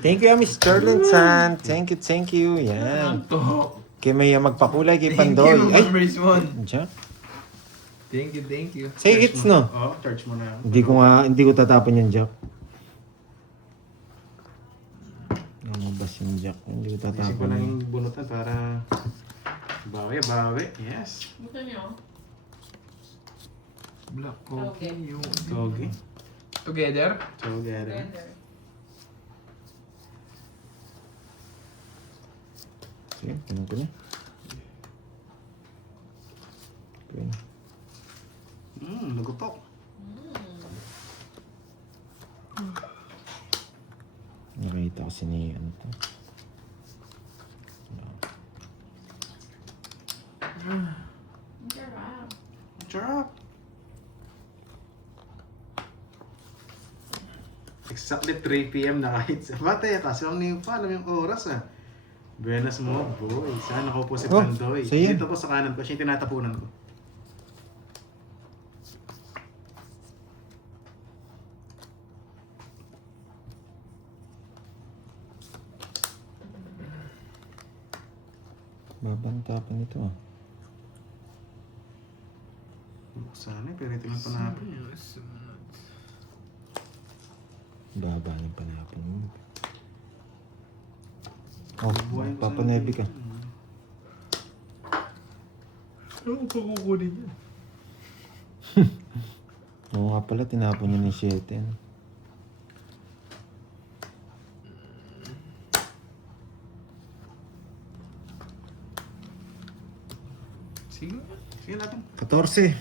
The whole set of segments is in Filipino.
Thank you, Miss Sterling-san. Thank you. Yan. Kaya may magpakulay kay Pandoy. Ay! Diyan. Thank you. Say it's no. Oh, charge mo na. Hindi ko tatapon yung jack. Lumabas yung jack. Hindi ko Isip ko tatapon. lang yung bunutan para bawi. Yes. Gusto niyo? Black coffee. Yung... Togi. Together? Together. Blender. Sige, tinan ko na. Okay. Lugutok. Nakita ko ni ano to. Ang sarap. Charap. Exactly 3 p.m. na kahit sa bate. Kasi ang niyo pa, alam yung oras ah. Buenas mo, boy. Saan ako po si Oh, Pandoy? sa'yo. Dito po sa kanan ko. Siya yung tinatapunan ko. Babanta pa nito ah. Sana pero ito lang panapon. Baba ng panapon mo. Oh, Buhay ko papanebi ka. Ano pa kukunin yan? Oo nga pala, tinapon niya ni 7. Ano? Sige. Sige natin. 14.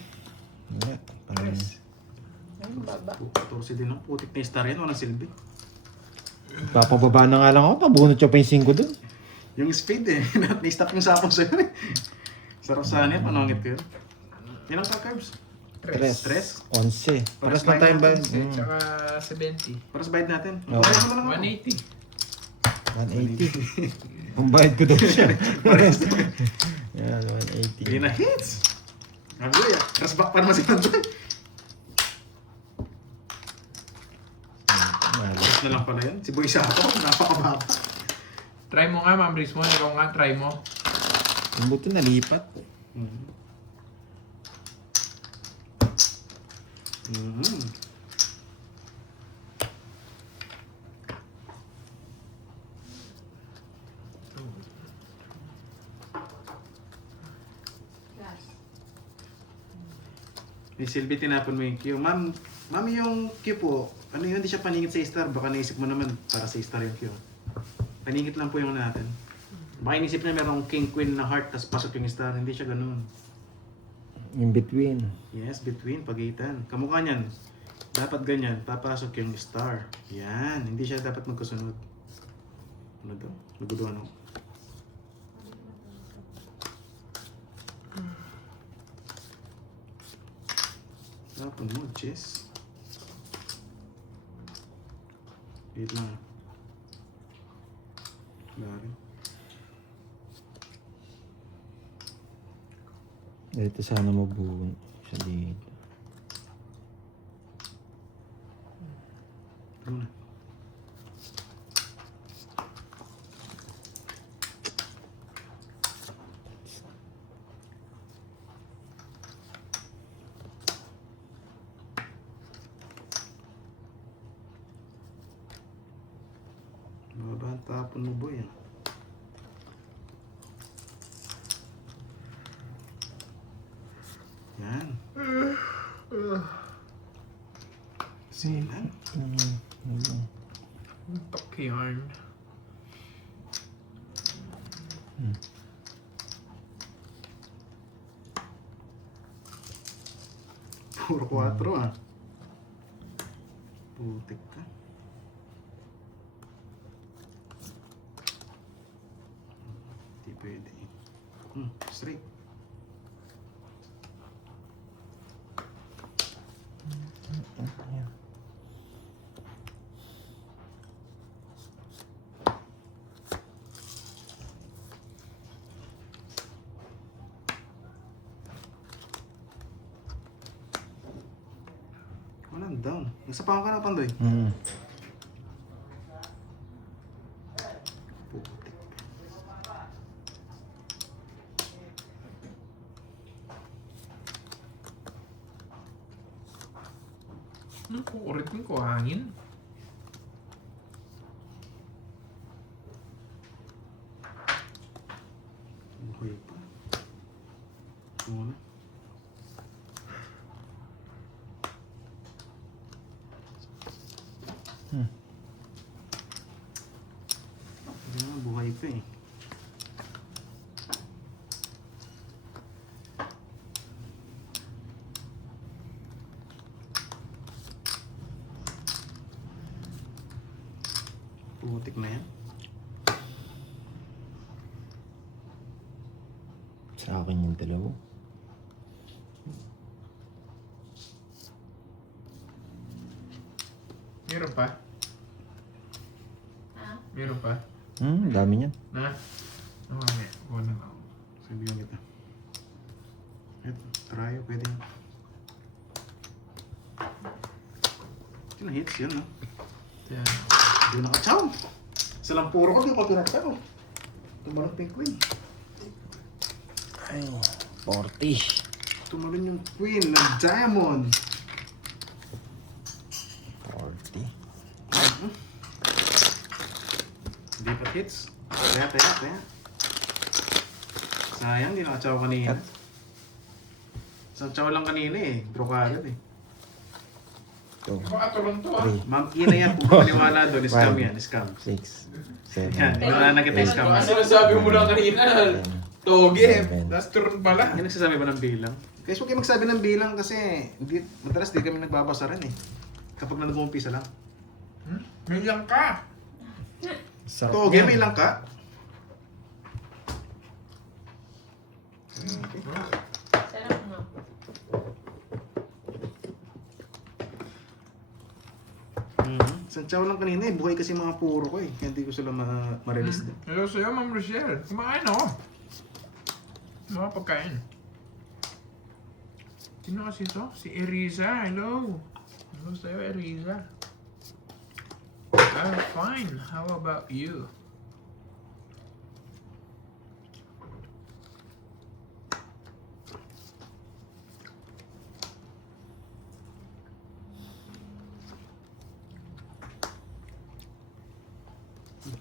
Wala. Parang Ang baba. 14 din ang putik na star yan. Walang silbi. papababa na nga lang ako. Pabunot siya pa yung 5 dun. Yung speed eh. Na-stop yung sapong sa'yo eh. Sarap sana yan. Panangit ko yun. Ilang ka carbs? 3. 11. Paras na Paras tayo ba? tayo. Tsaka 70. Para sa bayad natin. Oo. Bayad mo na lang ako. 180. 180. Ang bayad ko daw siya. Pares. Yan, Hindi 180. na hits. Naguloy ah. Crossback pa naman si Pandoy. Hits na lang pala yun. Si Boy Sato. Napakababa. Try mo nga, Ma'am Riz mo. Ikaw nga, try mo. Yung buto nalipat. Gas. May Silvi, tinapon mo yung Q. Ma'am, yung Q po, ano yun, hindi siya paningit sa star. Baka naisip mo naman para sa star yung Q. Paningit lang po yung natin. Baka inisip niya merong king queen na heart tapos pasok yung star. Hindi siya ganun. In between. Yes, between, pagitan. Kamukha niyan. Dapat ganyan, papasok yung star. Yan, hindi siya dapat magkasunod. Ano daw? Naguduan ako. Tapon mo, chess. Wait lang. Lari. Ito sana mabuo siya dito. Ano na? Baba ang tapon mo, boy. Ah. Yan. Silan. Tok yarn. Puro 4 ah. Putik ka. Di pwede. Straight. Walang down. Nagsapahan ka na, Pandoy. Kukulitin ko hangin. Buhay pa. Muna. Buhay pa eh. Putik na yan. Sa akin yung dalawa. Meron pa? Ha? Meron pa? Dami niyan. Na? Okay, kuha na lang. Sabihan kita. Ito, try. Pwede. Sino hits yun, no? Yan. Doon naka-chow. Sa lang puro ko, di ko pinagkaw. Tumalon pa yung queen. Ay, 40. Tumalon yung queen ng diamond. 40. Hindi pa hits. Kaya. Sayang, di naka-chow kanina. Sa chow lang kanina eh. Draw ka agad eh. 2, Baka tulong to ah. 3, Ma'am, ina yan. Kung paniwala doon, scam yan. Scam. 6, Yan, 7, wala na kita scam. Ano sinasabi mo lang kanina? Toge. Seven. Last turn pala. Yan nagsasabi ba ng bilang? Guys, huwag kayo magsabi ng bilang kasi madalas di kami nagbabasa rin eh. Kapag nag-uumpisa lang. May lang ka. Sarap Ito, niyan. may lang ka. Sarap no? Sa chow lang kanina eh. Buhay kasi mga puro ko eh. Kaya hindi ko sila ma-release din. Hello sa'yo, Ma'am Rochelle. Kumakain ako. Mga pagkain. Sino kasi ito? Si Eriza. Hello. Hello sa'yo, Eriza. I'm fine. How about you?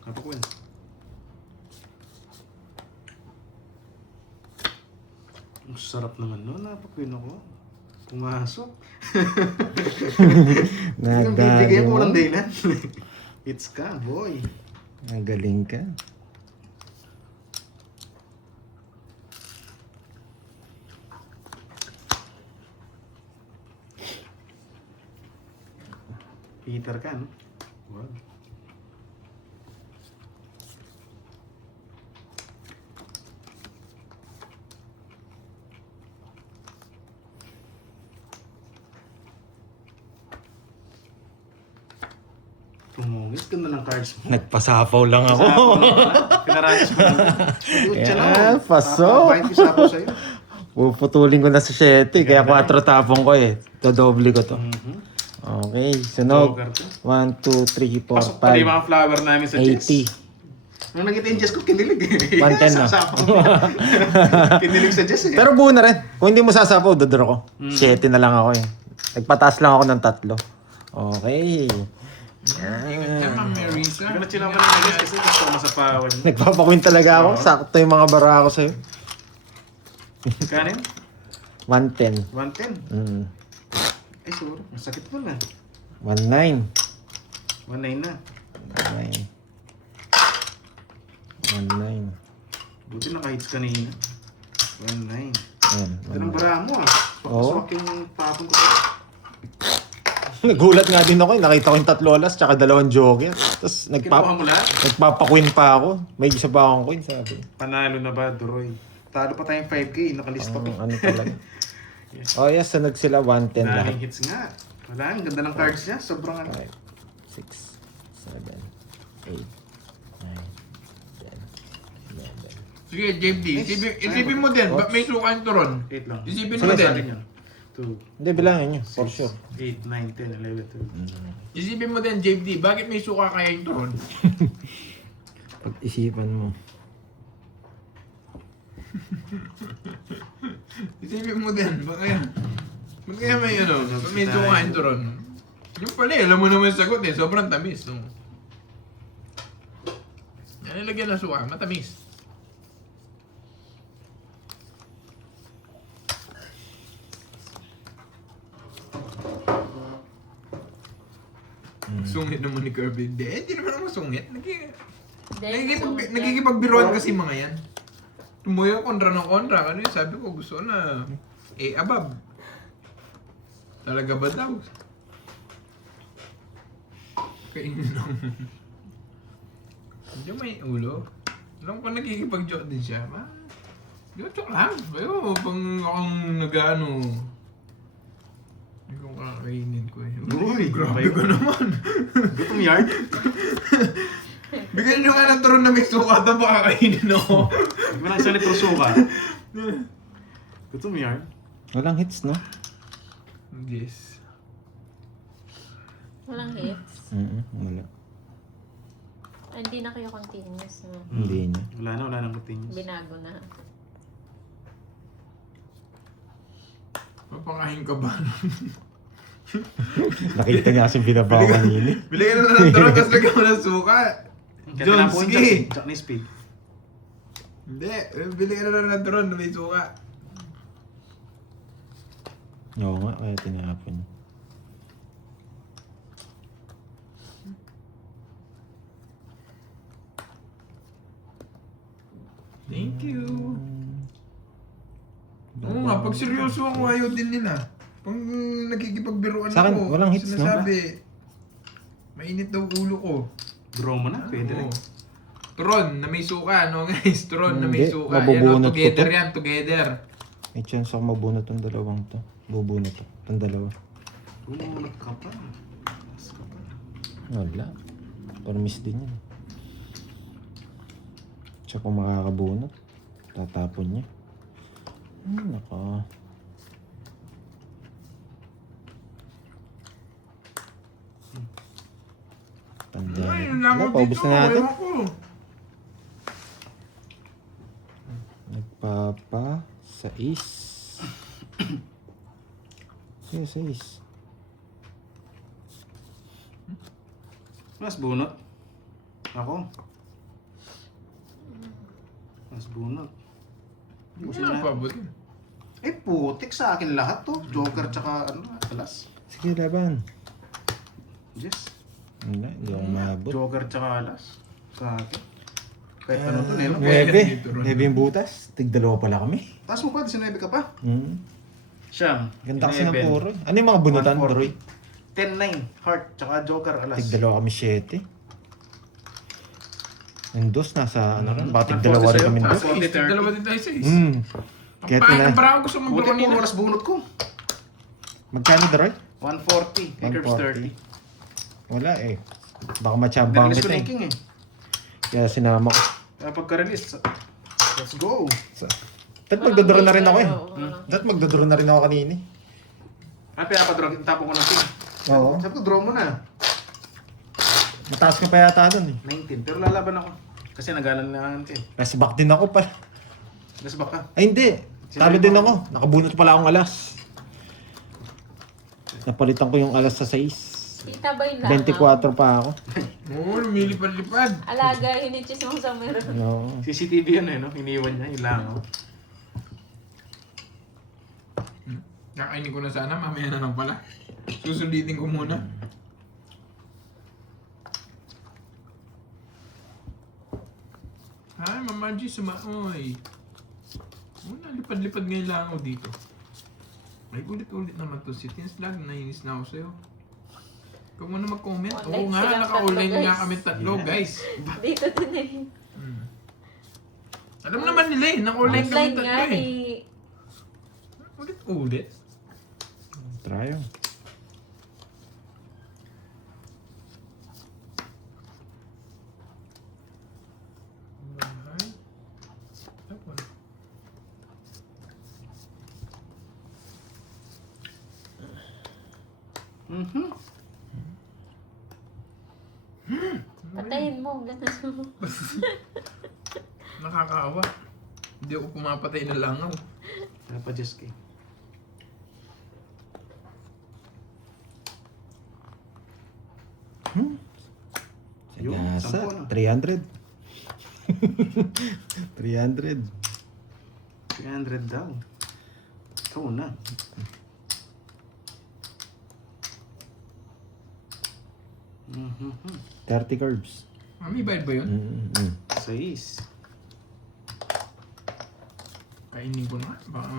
Kapakuin. Ang sarap naman no. Napakuin ako. Pumasok. Yung Nadali bibigyan ko mo. walang dahilan. It's ka, boy. Nagaling ka. Peter ka, no? Wow. Tumungis, ganda ng cards mo. Nagpasapaw lang ako. Pinaranas mo. Yan, pasok. Papabayad ko sapo sa'yo. Puputulin ko na sa 7, kaya 4 tapong ko eh. Dodoble ko to. Okay, sunog. Joker to. 1, 2, 3, 4, Pasok pala yung 5, mga flower namin sa chess. 80. Nung nakita yung chess ko, kinilig eh. 110 na. Sasapang. Kinilig sa chess eh. Pero buo na rin. Kung hindi mo sasapaw, dodoro ko. 7 na lang ako eh. Nagpataas lang ako ng 3. Okay. Yan, Ma'am Eriza. Hindi ko na chilang ka ng chess kasi gusto ko masapawan. Nagpapakwin talaga ako. Sakto yung mga bara ko sa'yo. Kanin? 110. 110. Ay, sorry. Masakit mo na. 19. 19 na. 19. 19. Buti naka-hits kanina. 19. Ayan. Ito ng bara mo ah. Oo. Swak yung tapon ko. Nagulat nga din ako eh. Nakita ko yung 3 alas tsaka 2 joker. Tapos Kinuha mo lahat? nagpapakwin pa ako. May isa pa akong coin, sabi. Panalo na ba, Duroy? Talo pa tayong 5K. Nakalista pa. Ano talaga. Oh yes, sunog sila 110 lahat. Daming hits nga. Wala, ang ganda ng cards niya. Sobrang ano. 5, 6, 7, 8, 9, 10, 11. Sige, JD. Isipin mo din. Ba't may sukan to ron? 8 lang. Isipin Sige, mo sa din. 2, Hindi, bilangin nyo. For sure. 8, 9, 10, 11, 12. Isipin mo din, JD. Bakit may suka kaya yung turon? Pag-isipan mo. Isipin mo din. Bakit kaya may ano? Ba't may suka yung turon? Yung pala eh, alam mo naman yung sagot eh. Sobrang tamis. No? Yan nilagyan ng suka. Matamis. Sungit naman ni Kirby. Hindi naman naman sungit. Nagkikipagbiruan kasi mga yan. Tumuyo kontra ng kontra. Ano yun? Sabi ko gusto na above. Talaga ba daw? Kainin lang. Hindi may ulo. Alam ko nagkikipag-joke din siya. Joke lang. Pero pang akong nag-ano. Hindi ko kakainin ko eh. Uy, Grabe ko naman. Gutom yard? Bigyan nyo nga ng turon na may suka at baka kakainin ako. Hindi mo lang isang litro suka. Gutom yard? Walang hits, no? Yes. Walang hits. Wala. Ay, hindi na kayo continuous, no? Hindi na. Wala nang continuous. Binago na. Mapakain ka ba? Nakita niya kasi binabaw kanina. Bigyan na ng turon tapos lagyan mo ng suka. John, sige. Jack ni Speed. Hindi, bigyan na ng turon na may suka. Oo nga, kaya tinapon. Thank you. Oo nga, pag seryoso ako ayaw din nila. Pag nakikipagbiruan Sa akin, ako, walang hits, no? sinasabi, mainit daw ulo ko. Draw mo na, pwede rin. Oo. Turon na may suka, no guys? Turon na may Hindi, suka. Yan, mabubunot no? ko Together to. yan, together. May chance ako mabunot tong dalawang to. Bubunot to. Tong dalawa. Bumunot ka pa. Mas ka pa. Wala. Permis din yan. Siya kung makakabunot, tatapon niya. Naka. Tanda. Ay, Wala, paubos na natin. Ewan ko. Nagpapa sa is. Sige, sa is. Mas bunot. Ako. Mas bunot. Wala pa ba? Eh, putik sa akin lahat to. Joker tsaka alas. Sige, laban. Yes. Wala, hindi ako maabot. Joker tsaka alas. Sa akin. Kahit ano to, Nelo. Nuebe. Nuebe yung butas. Tig-dalawa pala kami. Taas mo pa, 19 ka pa. Siyam. Ganda kasi ng 11, puro. Ano yung mga bunutan, 140. Roy? 10-9. Heart tsaka Joker alas. Tig-dalawa kami 7. Yung dos nasa ano rin. Baka 140 tig-dalawa rin sa'yo. kami dos. 40-30. Dalawa din tayo sa is. Ang Kaya pangit na. ang parang gusto mong Buti bro kanina. puro alas bunot ko. Magkano na, Roy? 140. Kay Curbs 30. Wala eh. Baka machambang Nag-release ko kita na eh. yung king eh. Kaya sinama ko. Kaya pagka-release, let's go. Dahil magdodoro na rin ako eh. Oo, walang Dahil magdodoro na rin ako kanina eh. Ay, pinapadraw, tapon ko ng king. Oo. Sabi ko, draw mo na. Mataas ka pa yata dun eh. 19. Pero lalaban ako. Kasi nagalan na ka eh. Press back din ako pala. Let's back ka. Ay hindi. Talo din ako. Nakabunot pala akong alas. Napalitan ko yung alas sa 6. Tita ba yung langaw? 24 pa ako. Oo, lumilipad-lipad. Alaga, hinichis mo sa meron. Oo. CCTV yun eh, no? Iniwan niya, yung langaw. Kakainin ko na sana, mamaya na lang pala. Susulitin ko muna. Hi, Mama G, sumaoy. Muna, lipad-lipad ngayon lang ako dito. May ulit-ulit naman to si Tins Vlog, nainis na ako sa'yo. Ikaw muna mag-comment. Online Oo nga, silang naka-online tatlo, nga guys. kami tatlo, guys. Dito din eh. Alam naman nila eh, naka-online kami Online tatlo nga eh. eh. Ulit-ulit. Try yun. Alright. Tapos. Mhm. Patayin mo, gano'n. Nakakaawa. Hindi ako pumapatay na langaw. Kaya pa Jess kay. Yung, Nasa, 10 na. 300. 300. 300 daw. Ikaw na. Mhm. 30 curves. Mami, bayad ba yun? Mm-mm. 6. Kainin ko na. Baka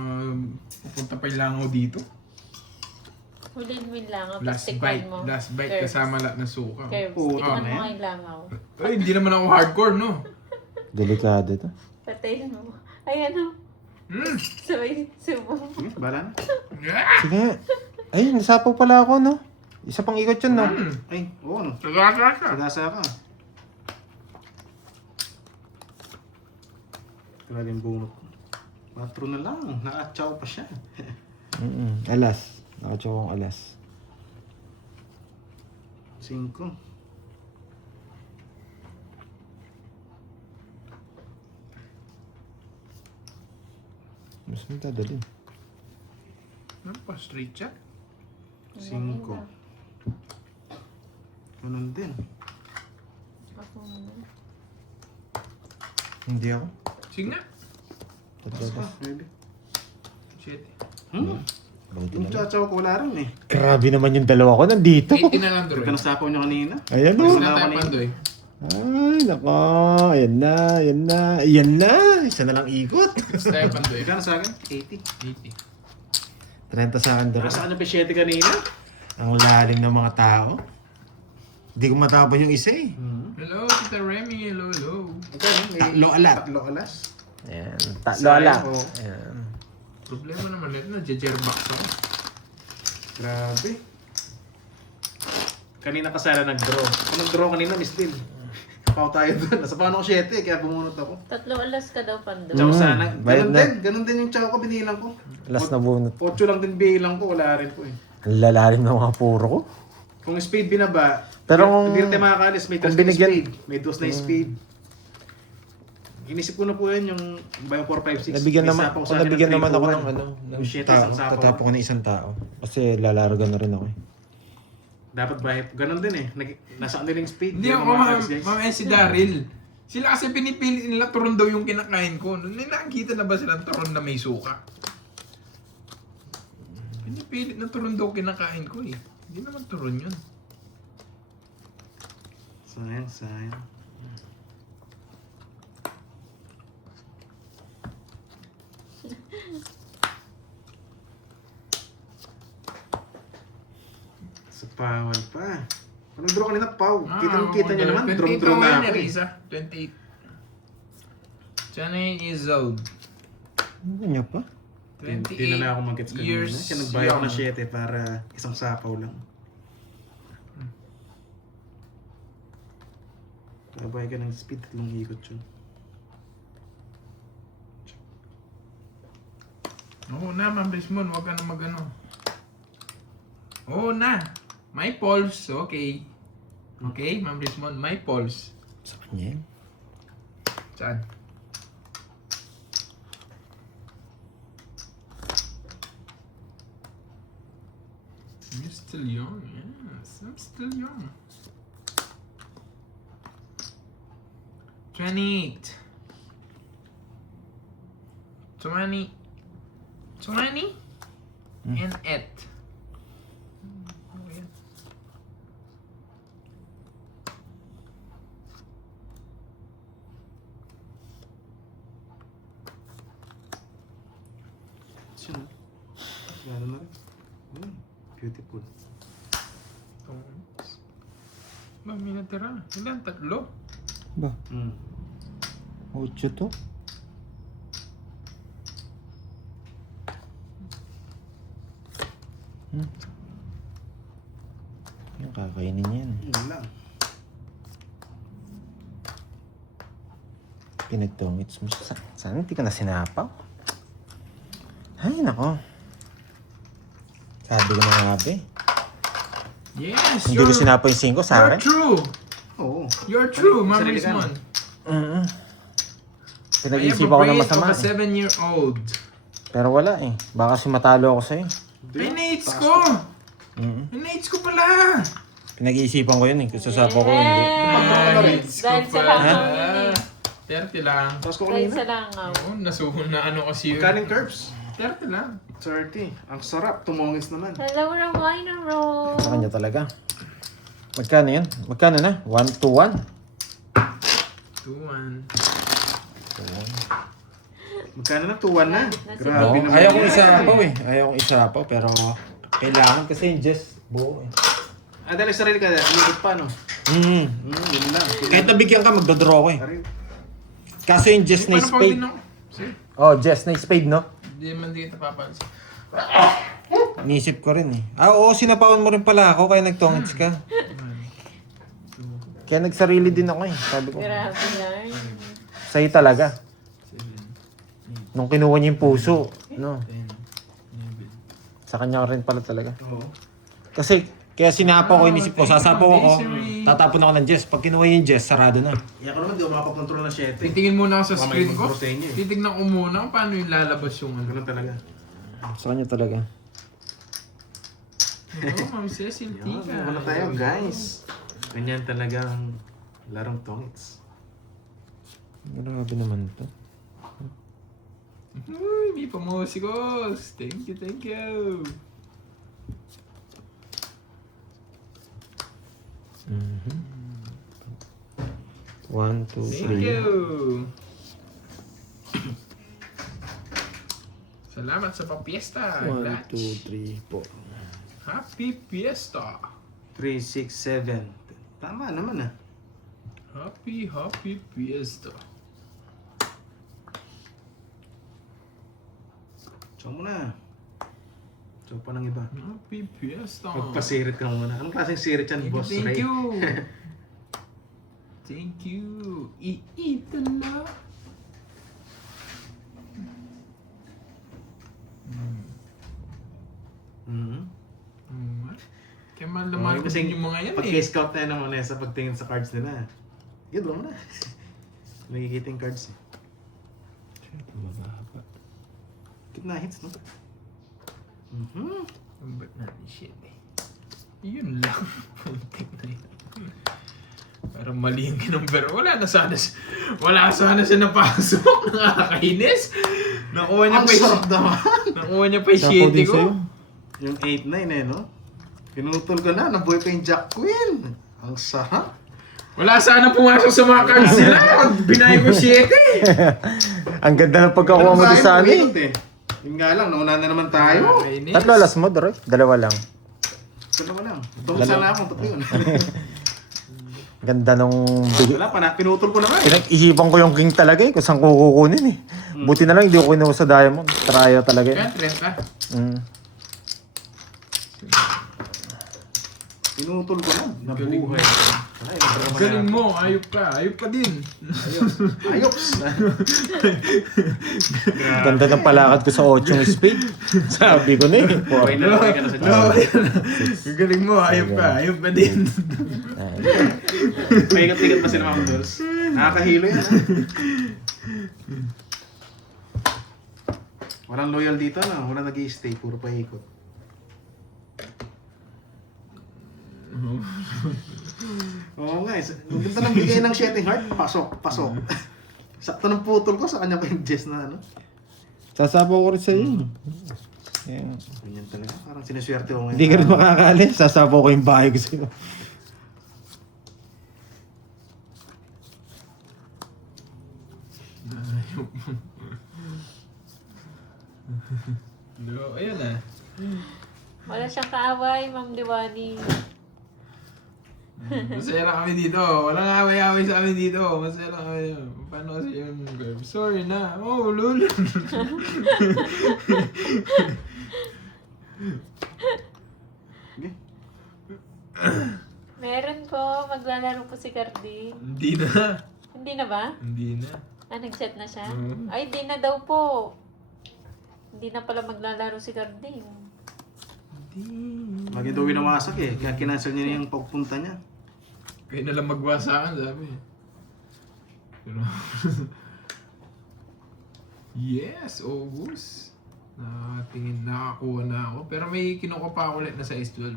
pupunta pa yung langaw dito. Hulin mo yung langaw, Last pastikman bite. mo. Last bite Curves. kasama lahat ng suka. Curves. Oo, Tikman ano mo yan? nga yung langaw. Ay, hindi naman ako hardcore, no? Delikado to. Patayin mo. Ay, ano? Hmm. Sabay, subo. Bala na. Yeah. Sige. Ay, nasapaw pala ako, no? Isa pang ikot yun, no? Hmm. Ay, oo no. Sagasa. Sagasa ka. Grabe yung bunot. 4 na lang. Naka-chow pa siya. Alas. Nakachokong alas. 5. Mas magdadalhin. Ano pa? Straight shot? 5. Ganun din. Ako muna. Hindi ako. Sige nga. Tatatas. Pwede. Shit. Buti Yung na lang. chow-chow ko wala rin eh. Grabe naman yung dalawa ko nandito. 80 na lang, Doy. Ikaw nasapaw niyo kanina. Ayan, Pag no? sila tayo, Pandoy. Ay, nako. Ayan na, ayan na. Ayan na. Isa na lang ikot. Basta tayo, Pandoy. Ikaw na sa akin? 80. 80. 30 sa akin doon. Nasa kanya pa 7 kanina. Ang lalim ng mga tao. Hindi ko matapon yung isa eh. Hello, Tita Remy. Hello, hello. Tatlo alat. Tatlo alas. Ayan. Sayang, oh. Ayan. Problema naman ito na jejerbox ako. Grabe. Kanina ka sana nag-draw. Kung nag-draw kanina, Miss Lil. Kapaw tayo doon. Nasa paano ko 7 kaya bumunot ako. 3 alas ka daw, Pando. Chow sana. bayad Ganun na. din. Ganun din yung chow ko binilang ko. Last na bunot. 8 lang din bilang ko. Wala rin po eh. Ang lalalim ng mga puro ko. Kung speed binaba, Pero kung- hindi rin tayo makakalis. May kung 3 na binigyan- speed. May 2 na speed. Inisip ko na po yan yung Bio 456. Nabigyan May naman, sapaw kung sa akin nabigyan ng naman ako 3-4-1. ng ano, ng Oh, shit, tao, isang sapaw. tatapo ko ng isang tao. Kasi lalarga na rin ako eh. Dapat ba? Ganun din eh. Nasa kanila yung speed. Hindi Yung ako, mga ma'am, alis, guys. ma'am, si Daryl. Sila kasi pinipili nila turon daw yung kinakain ko. Nakikita na ba silang turon na may suka? Pinipilit na turon daw kinakain ko eh. Hindi naman turon yun. Sayang, sayang. Sa pawal pa. Anong draw kanina, Pau? Kita niyo naman, draw na ako. 28. 28 years old. Ano niya pa? 28 Hindi na ako mag-gets kanina. years Kaya nagbayad ako ng young. 7 para isang sapaw lang. Nagbayad ka ng speed, 3 ikot yun. Oo na, Ma'am Rismon. Huwag ka na mag-ano. Oo na. My pulse. Okay. Okay, Ma'am Rismon. My pulse. Sa kanya yun. Saan? You're still young. Yes, I'm still young. 28. 20. 20 and 8. Sino? Gano'n na rin. Beautiful. Ba, may natira. Ilan? Tatlo? Ba? Mm. 8 to? Yung kakainin niya yan. Yun lang. Pinagtongits mo siya. Sana hindi ka na sinapaw. Ay, nako. Sabi ko na nga ba eh. Yes, Hindi ko sinapaw yung 5 sa you're akin. true. Oo. You're true, Ma'am Sarili ka Rismon. Mm-mm. I have Pinag-isip a ako ng brain masama of a eh. 7-year-old. Pero wala eh. Baka kasi matalo ako sa'yo. Pinates ko! Mm-mm. Pinates ko pala! Pinag-iisipan ko yun eh, kung sasapaw ko hindi. Yes! Dahil sa langaw yun eh. 30 lang. Tapos ko Dahil kanina. sa langaw. Oo, nasuhon na ano kasi yun. Kaning curbs. 30 lang. 30. Ang sarap. Tumongis naman. Dalawa na wine and roll. Sa kanya talaga. Magkano yan? Magkano na? 1 to 1? 2-1. Magkano na? 2-1 na. Oo, Grabe naman. Ayaw kong yan. isapaw eh. Ayaw kong isapaw pero kailangan kasi yung Jess buo eh. Ah, dahil sarili ka. Umikot pa, no? Mm. Yun lang. Kahit nabigyan ka, magdodraw ko eh. Aray. Kaso yung Jess na Paano pa spade. din ako? Sige. Oh, Jess na spade, no? Hindi naman di kita papansin. Nisip ko rin eh. Ah, oo, sinapawan mo rin pala ako kaya nagtongits ka. Kaya nagsarili din ako eh. Sabi ko, Grabe yan. sa'yo talaga. Nung kinuha niya yung puso, no? Sa kanya rin pala talaga. Oo. Kasi, kaya sinapaw ko, inisip ko, sasapaw ako, tatapon ako ng Jess. Pag kinuha niya yung Jess, sarado na. Iyak ko naman, di ako makakontrol ng 7. Titingin muna ako sa Baka may screen ko. protein niya eh. Titignan ko muna kung paano yung lalabas yung ano. Ganun talaga. Sa kanya talaga. Oo, Ma'am Cecil, Yan, tika. muna tayo, guys. Ganyan talagang larong tongits. Grabe naman to. Uy, may pamusikos. Thank you, thank you. Mhm. 1, 2, Thank 3. you. Salamat sa papiesta. 1, Latch. 2, 3, 4. Happy Fiesta. 3, 6, 7. Tama naman ah. Happy Fiesta. So muna. So pa ng iba. Happy Fiesta. Magpasirit ka muna. Anong klaseng sirit yan, Boss Thank Ray? you. Thank you. Iitala. Mhm. Kaya malaman ko din yung mga yan eh. Pag-scout na naman sa pagtingin sa cards nila. Yun, wala mo na. Nakikita yung cards eh. Mababa. Gitna hits, no? Mhm. Ba't natin shit eh. Yun lang. Puntik na yun. Parang mali yung kinumber. Wala sana siya napasok. Nakakainis. Nakuha niya Ang pa yung... sarap naman. Nakuha niya pa yung Sapo shitty din ko. sa'yo. Yung 8-9 eh, no? Pinutol ko na, nabuhay pa yung Jack Queen. Ang sarap. Wala sana pumasok sa mga cards nila. Binay ko shitty. Ang ganda ng pagkakuha mo doon sa Tayo, amin. eh. Yun nga lang, nauna na naman tayo. Nakakainis. Tatlo alas mo, Doroy? Dalawa lang. Dalawa lang. Tulog sana ako, tatlo yun. Ganda nung Wala pa na, pinutol ko naman. pinag-isipan ko yung king talaga eh, kung saan ko kukunin eh. Buti na lang hindi ko kinuha sa diamond. Tryo talaga Kaya eh. 30. Mm. Pinutol ko na, Galing mo. nabuhay. Ay, nagkaroon ka Galing na. mo. Ayop ka. Ayop ka din. Ayops. Ganda ng palakad ko sa 8 spade. Sabi ko na eh. Okay na, okay ka na sa Jack. Galing mo. Ayop ka. Ayop ka din. Paikot-ikot pa sila mga Dolls. Nakakahilo yan, ha? Walang loyal dito, no? Walang nag-i-stay, puro paikot. Oo nga, ang ganda ng bigay ng Shetting Heart, pasok. Sakto ng putol ko, sa kanya pa yung Jess na ano. Sasabaw ko rin sa'yo. Yeah. Ganyan talaga, parang sinuswerte ko ngayon. Hindi ka rin makakali. Sasabaw ko yung bahay ko sa'yo. No, ayun na. Wala siyang kaaway, Ma'am Diwani. Masaya lang kami dito. Walang away-away sa amin dito. Masaya lang kami. Paano kasi yung girl? Sorry na. Oh, lul. Okay. Meron po, maglalaro po si Cardi. Hindi na. Hindi na ba? Hindi na. Ah, nag-chat na siya? Mm. Ay, di na daw po. Hindi na pala maglalaro si Cardi. Lagi daw winawasak eh, kaya kinansel niya yung pagpunta niya. Kayo na lang magwasakan, sabi. Pero... yes, August. Tingin nakakuha na ako. Pero may kinuha pa ako ulit na size 12.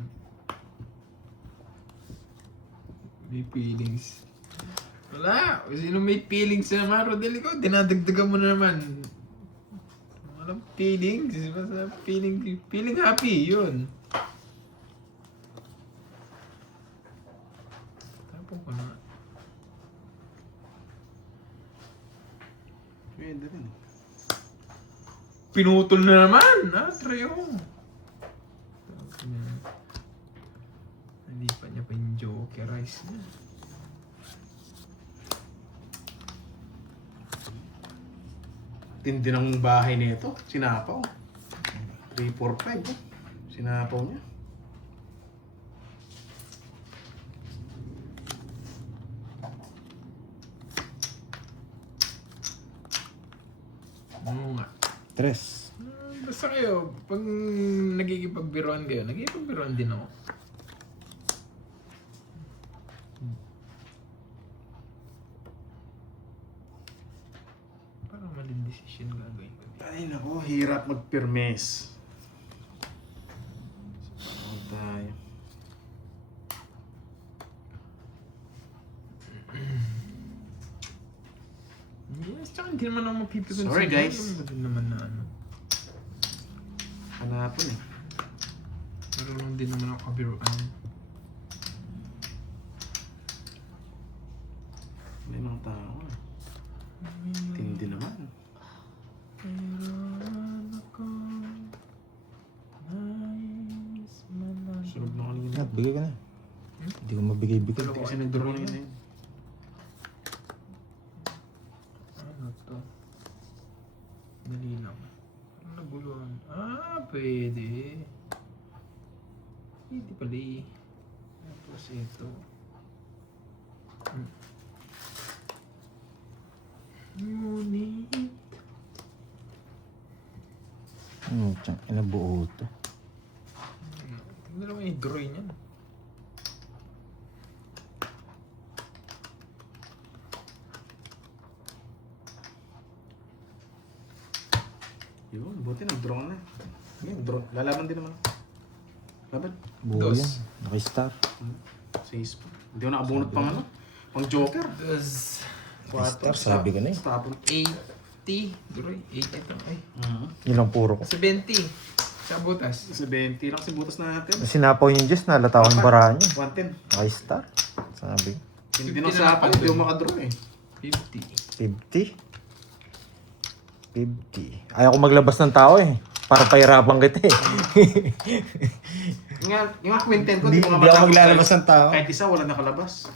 May feelings. Wala. Sino may feelings sa Rodel? Ikaw, dinadagdagan mo na naman. Walang feelings. Basta feeling happy. Yun. Tapos ko na. Pwede rin. Pinutol na naman. Treo. Hindi pa niya pa yung jokerize niya. Tindi ng bahay nito. Sinapaw. 3, 4, 5. Sinapaw niya. Oo nga. 3. Basta kayo, pag nagkikipagbiruan kayo, nagkikipagbiruan din ako. Parang maling decision gagawin ko. Ay nako, hirap magpirmes. Ano tayo? Yes, tsaka hindi naman ako mapipikon Sorry, guys. Alam mo din naman na ano. Hanapon eh. Marunong din naman ako kabiruan. May mga tao. Tindi naman. Meron ako nais malang. Sunog na kanina. At bigay ka na. Hindi ko mabigay-bigay. Dalawa Kasi kayo nag-draw nag-draw kanina yun. yun. Ano to? Dali lang. Ano naguluhan? Pwede. Pwede pala eh. Tapos ito. Ngunit. Tiyang inabuo to. Tingnan naman yung drawing niyan. Yun, buti nag-draw na. Yun, draw. Lalaban din naman. Laban. Buo Dos. yan. Naka-star. 6 pa. Hindi ko nakabunot pang ano. Pang joker. Does Star, sabi ko na eh. Tapon. 80. Drawing. 80 ito. Ay. Yun ang puro ko. 70. Sa butas. Sa 20 lang si butas natin. Sinapaw yung Jess, nalata ko yung bara niya. 110. Naka-star. Sabi. Hindi 50 na na sa akin, lang hindi pala ko makadraw eh. 50. 50. Ayaw ko maglabas ng tao eh. Para pahirapan kita eh. Yung quinten ko, Hindi ko hindi ako maglalabas ng tao. Kahit isa, wala nakalabas.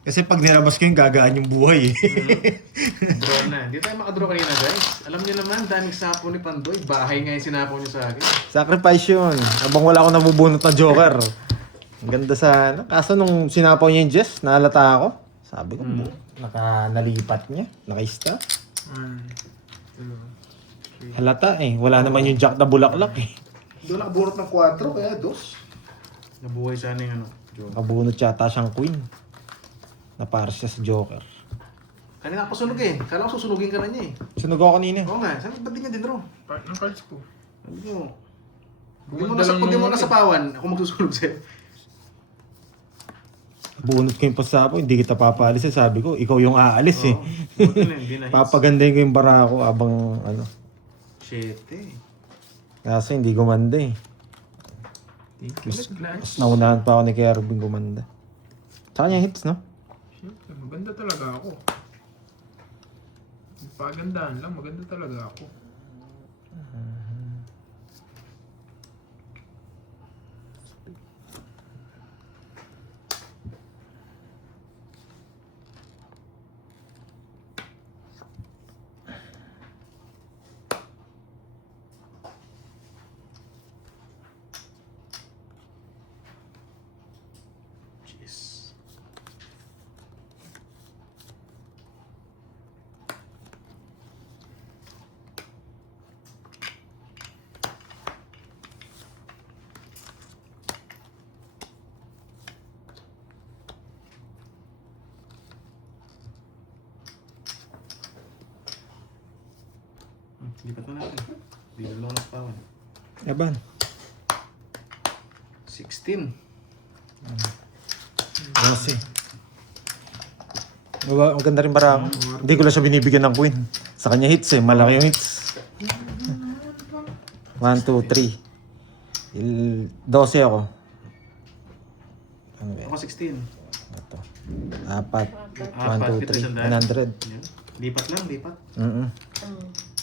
Kasi pag nilabas ko yung gagaan yung buhay eh. Draw na. Hindi tayo makadraw kanina guys. Alam niyo naman, daming sapo ni Pandoy. Bahay nga yung sinapaw niyo sa akin. Sacrifice yun. Habang wala akong nabubunot na joker. Ang ganda sa ano. Kaso nung sinapaw niya yung Jess, nalata ako. Sabi ko, nalipat niya. Naka-star. 1, 2, 3. Halata eh. Wala naman yung jack na bulaklak eh. Doon nakabunot ng 4, kaya 2. Nabuhay sana yung ano. Joker. Kabunot yata siyang queen. Na para siya sa joker. Kanina ako sunog eh. Kala ko susunugin ka na niya eh. Sunog ako kanina. Oo nga, sabi ba't di niya din draw? Part ng cards ko. Sabi ko, Gumanda lang Kung di mo naman nasapawan, ako magsusunog sa'yo. Bunot ko yung pasapo, hindi kita papalis eh. Sabi ko, ikaw yung aalis eh. Buti na, hindi na hits. Papagandahin ko yung bara ko abang ano. Shit eh. Kaso hindi gumanda eh. Thank you, Glass. Mas naunahan pa ako ni Kervin gumanda. Sa kanya hits, no? Siyempre, maganda talaga ako. Pagandahan lang, maganda talaga ako. Jeez. Lipat na natin. Di na lang nasapawan. Yaban. 16. 12. Diba, ang ganda rin bara ako. Hindi ko lang siya binibigyan ng queen. Sa kanya hits eh, malaki yung hits. 1, 2, 3. 12 ako. Ano ba? Ako 16. Ito. 4. 1, 2, 3. 100. Yan. Lipat lang, lipat.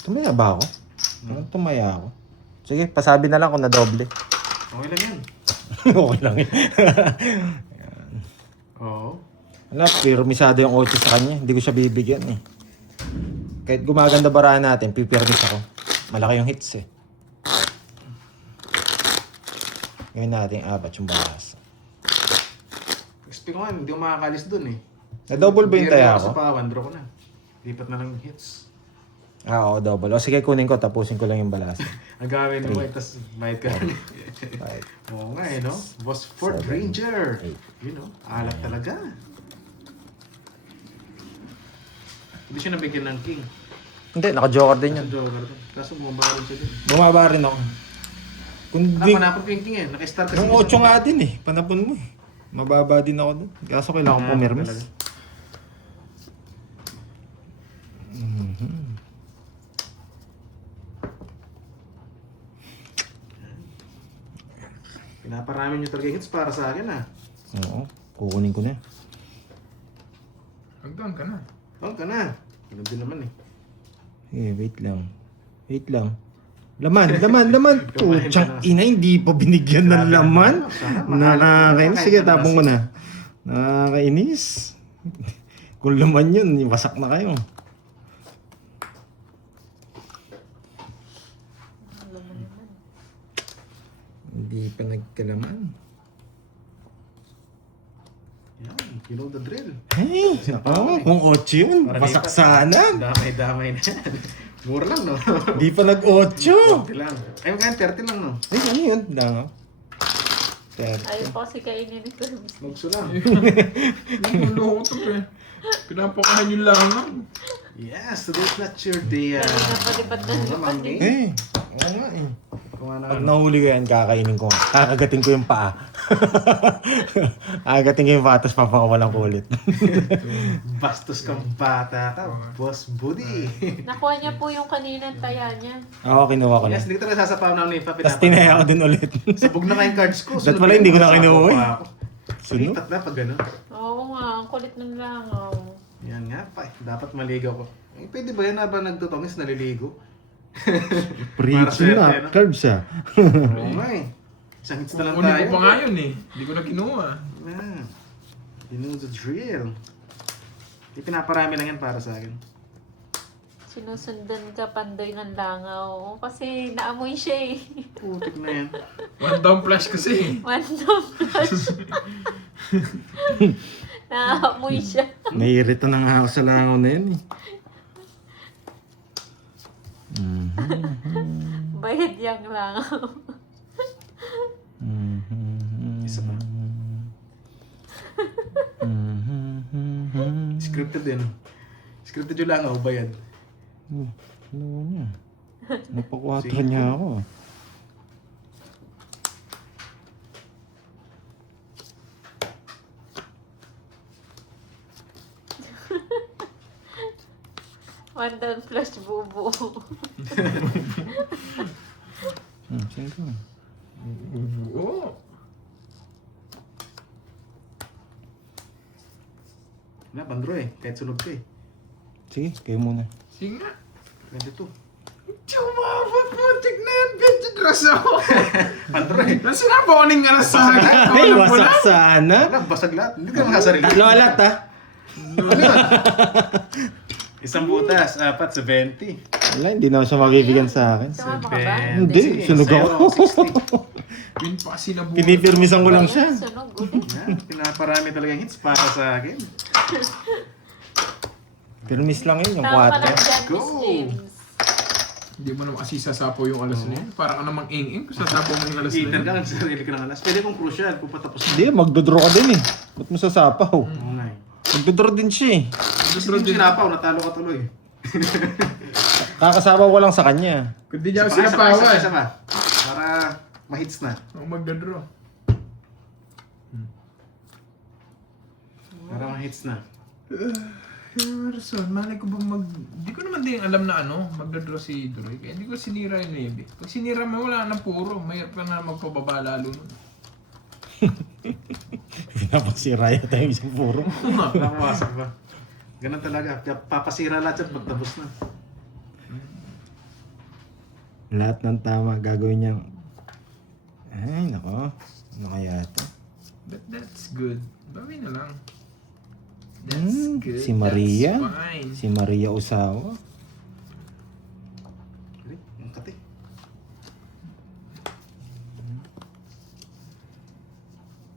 Tumaya ba ako? Parang tumaya ako. Sige, pasabi na lang kung na-doble. Okay lang yan. Okay lang eh. Oo. Wala, pirmisado yung 8 sa kanya. Hindi ko siya bibigyan eh. Kahit gumaganda barahan natin, pipirmis ako. Malaki yung hits eh. Gawin natin yung 4 yung balas. Speak ko nga, hindi ko makakalis dun eh. Na-double ba yung taya Sa ko? pawan, draw ko na. Lipat na lang yung hits. Oo, double. O sige, kunin ko. Tapusin ko lang yung balas. Ang gawin mo eh, tas bayad ka. Oo nga eh, no? Boss Ford Ranger. You know, alat talaga. Hindi siya nabigyan ng king. Hindi, naka-joker din yan. Sa Joker to. Kaso bumaba rin siya din. Bumaba rin ako. Kung di... Panapon ko yung king eh. Naka-star kasi. Yung 8 nga din eh. Panapon mo eh. Mababa din ako doon. Kaso kailangan ko pumirmis. Pinaparami nyo talaga yung hits para sa akin ah. Oo, kukunin ko na. Hagdan ka na. Huwag ka na. Ganun din naman eh. Eh, wait lang. Wait lang. Laman. Putsang ina, hindi pa binigyan ng laman. Nakakainis. Sige, tapong ko na. Nakakainis. Kung laman yun, wasak na kayo. Hindi pa nagkalaman. Yan, you know the drill. Hey, nako, kung 8 yun, wasak sana. Damay-damay na yan. Mura lang no? Di pa nag-8. 40 lang. Ay, magkano 30 lang no? Ay, ano yun? Lang. Ayaw pa kasi kainin ni Kirby. Magso lang. Nuloko to eh. Pinapakahan yung langang. Yes, today's not your day. Kanina pa lipat na Oo naman eh. Eh, oo nga eh. Kung ano, Pag nahuli ko yan, kakainin ko. Kakagatin ko yung paa. Kakagatin ko yung paa, tapos papakawalan ko ulit. bastos kang bata ka, Boss Buddy. Nakuha niya po yung kaninang taya niya. Ako, kinuha ko na. Yes, hindi kita nasasapaw na ni Pa. Tapos tinaya ko din ulit. Sabog na kayong cards ko. That pala, hindi ko na kinuha eh. Sino? Sulipat na pag gano'n. Oo nga, ang kulit ng langaw. Yan nga pa, dapat maligaw ko. Eh, pwede ba yan habang nagtutongis naliligo? Preaching Para na. swerte, no? Carbs ah. Oo nga eh. Isang hits na lang Kunin tayo. ko pa nga yun eh. Hindi ko na kinuha. Ah, you know the drill. Di pinaparami lang yan para sa akin. Sinusundan ka pandoy ng langaw. Kasi naamoy siya eh. Putik na yan. One down flash kasi. Random flash. Naamoy siya. Naiirita na nga ako sa langaw na yan eh. Bayad yung langaw. Isa pa. Scripted din. Scripted yung lang ako, bayad. Ano niya? Napakwatro niya ako. One down flash bubo. Sino ko? Oo. Wala, bandro eh. Kahit sunog ka eh. Sige, kayo muna. Sige nga. 22. Chumabot mo, tignan yan. Bitch, dress ako. Bandro eh. Nang sinabi ko ning alas sa akin. Ay, wasak sana. Wala, basag lahat. Hindi ka makasarili. Tatlo alat ha. Isang butas, 4 sa 20. Wala, hindi na siya mabibigyan sa akin. Sumama ka ba? Hindi, sunog ako. 60. Pin pa kasi nabuhat. Pinipirmisan ko lang siya. Sunog ulit. Yan, pinaparami talaga yung hits para sa akin. Pirmis lang yun, yung Tama ka 4. lang dyan, Go! Miss James. Hindi mo naman kasi sasapo yung alas na yun. Para ka namang ing-ing kung sasapo mo yung alas na Itan yun. ka lang sa sarili ka ng alas. Pwede kong crucial kung patapos na. Hindi, magdodraw ka din eh. Ba't mo sasapaw? Oo nga eh. Magdodraw din siya eh. Kasi kung sinapaw, natalo ka tuloy. Kakasabaw ko lang sa kanya. Kung di niya ako Isa pa, sinapawan. isa pa. Para mahits na. Ako magdadraw. Para ma-hits na. Emerson, malay ko ba di ko naman din alam na magdadraw si Droy. Kaya hindi ko sinira yung Navy. Pag sinira mo, wala nang puro. Mayroon ka na magpababa lalo nun. Pinapasira yata yung isang puro. Nakawasak ba? Ganun talaga. Papasira lahat yan pagtapos na. Lahat ng tama gagawin niyang... Ay, nako. Ano kaya ito? But that's good. Bawi na lang. That's good. Si Maria? That's fine. Si Maria Osawa? Ay, ang kati.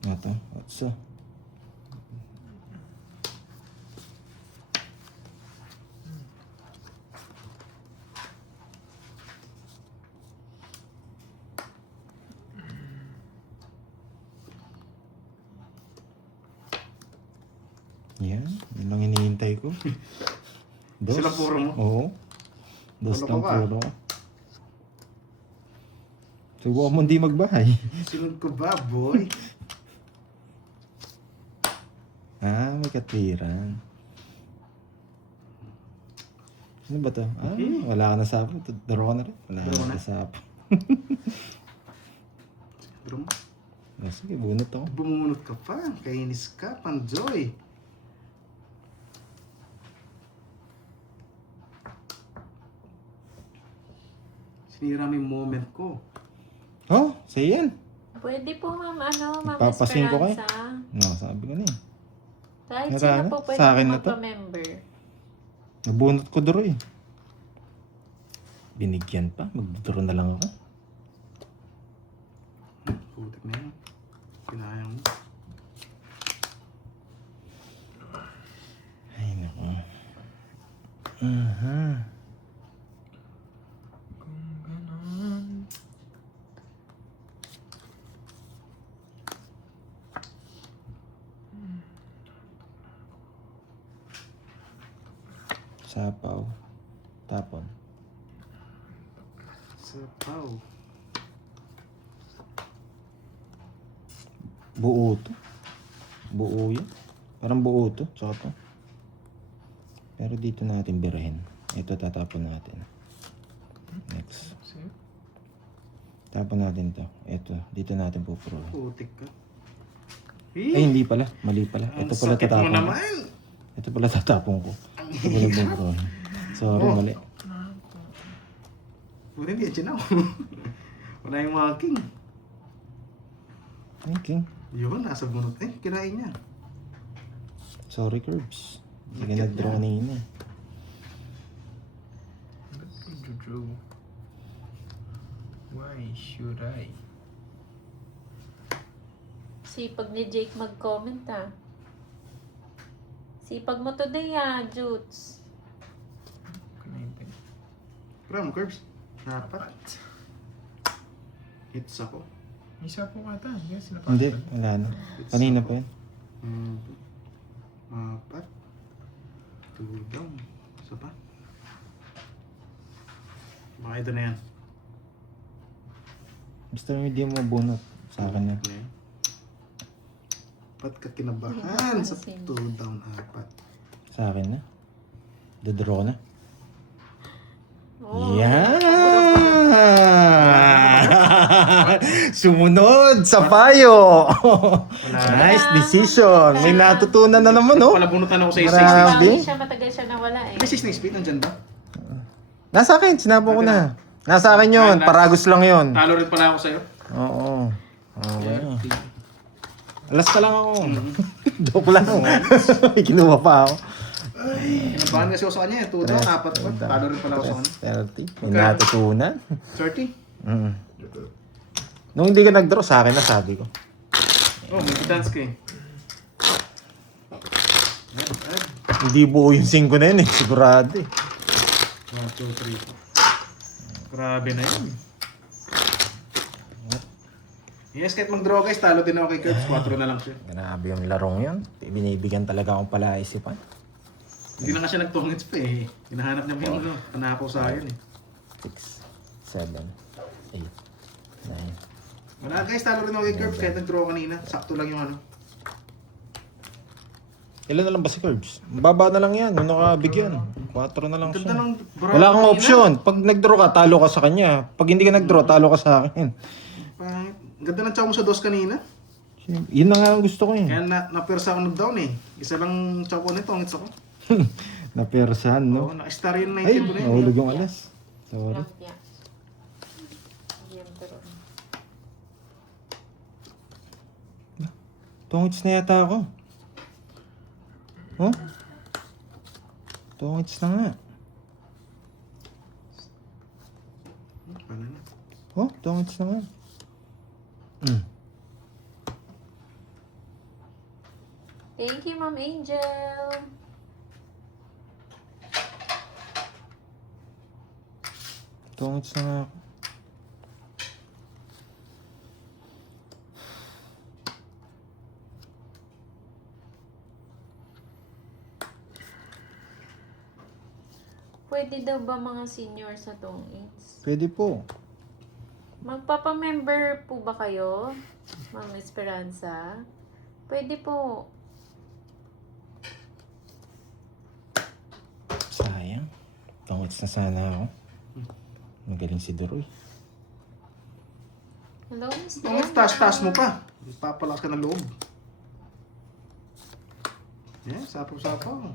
Ano to? What's up? Yan, yun lang hinihintay ko. Dos. Sila puro mo? Oo. Dos Ano lang ka ba? puro. Subukan mo hindi magbahay. Sinunod ko ba, boy? Ah, may katwiran. Ano ba to? Ah, Okay. wala ka na sapo. Draw ka na rin. Wala Draw ka na. na sapo. Bro, Oh, sige, bunot ako. bumunot ka pa. Kainis ka, Panjoy. Sinira mo yung moment ko. Oh, say yan. Pwede po, ma'am. Ma'am Papasin ko kayo. Esperanza. No, sabi ko na eh. Kahit Naka- sino po pwede sa akin na to? magpa-member. Nabunot ko draw eh. Binigyan pa. Magdraw na lang ako. Putik na yan. Pinayang mo. Ay, naku. Aha. Kung ganon. Sapaw. Tapon. Sapaw. Buo to. Buo yan. Parang buo to. Tsaka to. Pero dito natin birahin. Ito tatapon natin. Next. Sige. Tapon natin to. Ito. Dito natin pupuro. Putik ka. Ay, hindi pala. Mali pala. Ang Ito pala sakit mo tatapon ko. naman. Ito pala tatapon ko. Ito pala pupuro. Sorry, Oh. mali. Putik, hindi yan ako. Wala yung mga king. Okay. Yun, nasa bunot. Eh, kinain niya. Sorry, Curbs. Hindi ka nag-draw kanina. Ba't ko juju? Why should I? Sipag ni Jake mag-comment Sipag mo today Jutes. Connected. Gram, curbs. Dapat. Hits ako. Isa po kata. Yes, Hindi, wala na. Kanina pa yun. Apat. 2 down. Isa pa. Baka ito na yan. Basta hindi mo bunot. Sa akin na. Okay. Ba't ka kinabahan sa 2 down 4? Sa akin na. Dodraw na. Oh, Yan! Sumunod sa payo! Nice decision! May natutunan na naman, no? Wala bunutan ako sa 6 Marami. na Grabe. Matagal siya nawala May 6 na speed, nandyan ba? Nasa akin, sinabi ko na. Nasa akin yun, paragos lang yun. Talo rin pala ako sa'yo. Oo. Okay. Alas ka lang ako. Joke lang. May kinuha pa ako. Kinabahan kasi ako sa kanya eh. 2 down, 4 pa. Talo rin pala ako sa kanya. 30. May natutunan. 30? Mm. Nung hindi ka nag-draw, sa akin na sabi ko. Oh, may dance ka eh. Hindi buo yung 5 na yun eh. Sigurado eh. 1, 2, 3. Grabe na yun. Yes, kahit mag-draw guys, talo din ako kay Curbs. 4 na lang siya. Grabe yung larong yun. Binibigyan talaga akong palaisipan. Hindi na nga siya nagtungits pa eh. Hinahanap niya yung ano, panakaw sa akin eh. 6, 7, 8, 9. Wala guys, talo rin ako kay Curbs kahit nag-draw kanina. Sakto lang yung ano. Ilan na lang ba si Curbs? Baba na lang yan. Nung nakabigyan. 4 na lang Ganda siya. ng brown Wala kang kanina. option. Pag nag-draw ka, talo ka sa kanya. Pag hindi ka nag-draw, talo ka sa akin. Pangit. Ganda ng chow mo sa dos kanina. Yun na nga ang gusto ko eh. Kaya na-persa ako nag-down eh. Isa lang chow ko nito, ang its ako. Napersahan, Oo, no? naka-star yung Ay, 19 ko na yun. nahulog yung alas. Sorry. Lampia. Yan, pero... Tungits na yata ako. Oh? Tungits na nga. Paano na? Oh, tungits na nga. Mm. Thank you, Ma'am Angel. Tungits na nga ako. Pwede daw ba mga senior sa tungits? Pwede po. Magpapa-member po ba kayo, Ma'am Esperanza? Pwede po. Sayang. Tungits na sana ako. Magaling si Duroy. Hello, Miss Ang Diana. taas-taas mo pa. Papalakas ka ng loob. Yeah, sapaw-sapaw.